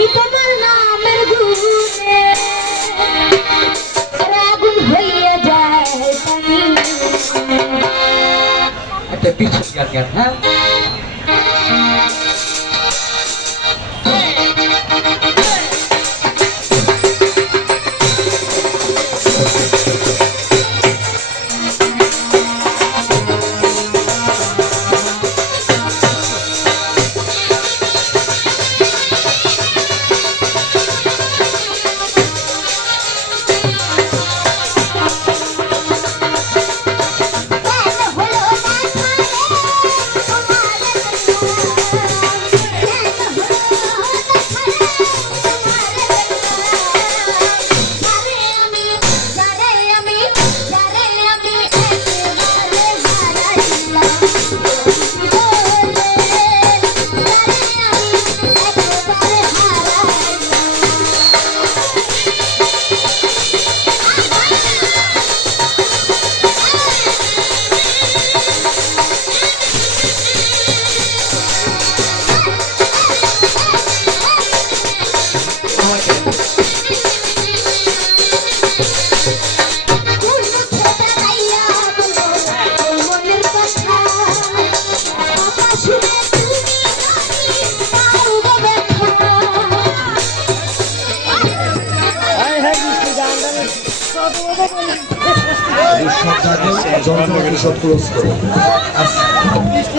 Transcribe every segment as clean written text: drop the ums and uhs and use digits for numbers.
আমি তোমার নামের গুণে আগুন হইয়া যায় পানি। একটা পিছন গান হ্যাঁ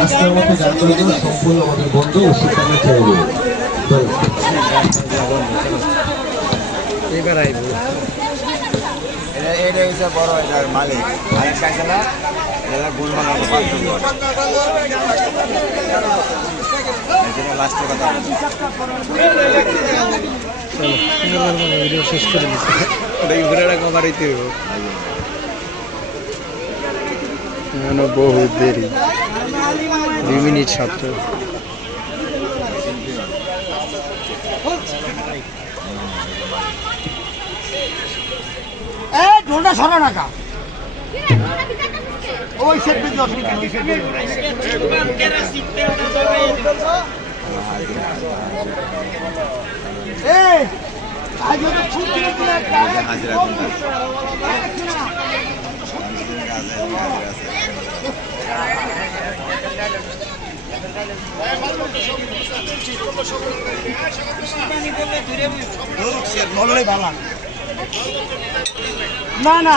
আজকের মতো গানগুলো সম্পূর্ণ আমাদের বন্ধু ওষুধ তৈরি এবার আইব এটা হচ্ছে বড় এটার মালিক আরেক কাছে না এটা গুণ বানাবো লাস্টের কথা ভিডিও শেষ করে দিচ্ছি ওটা ঘুরে কভার হইতে বহু দেরি 2 মিনিট 7 ঢোলটা সরা রাখা ওই সেট বিল অসুবিধা ওই সেট বিল এই আজ তো খুব দিন ধরে হাজিরা না না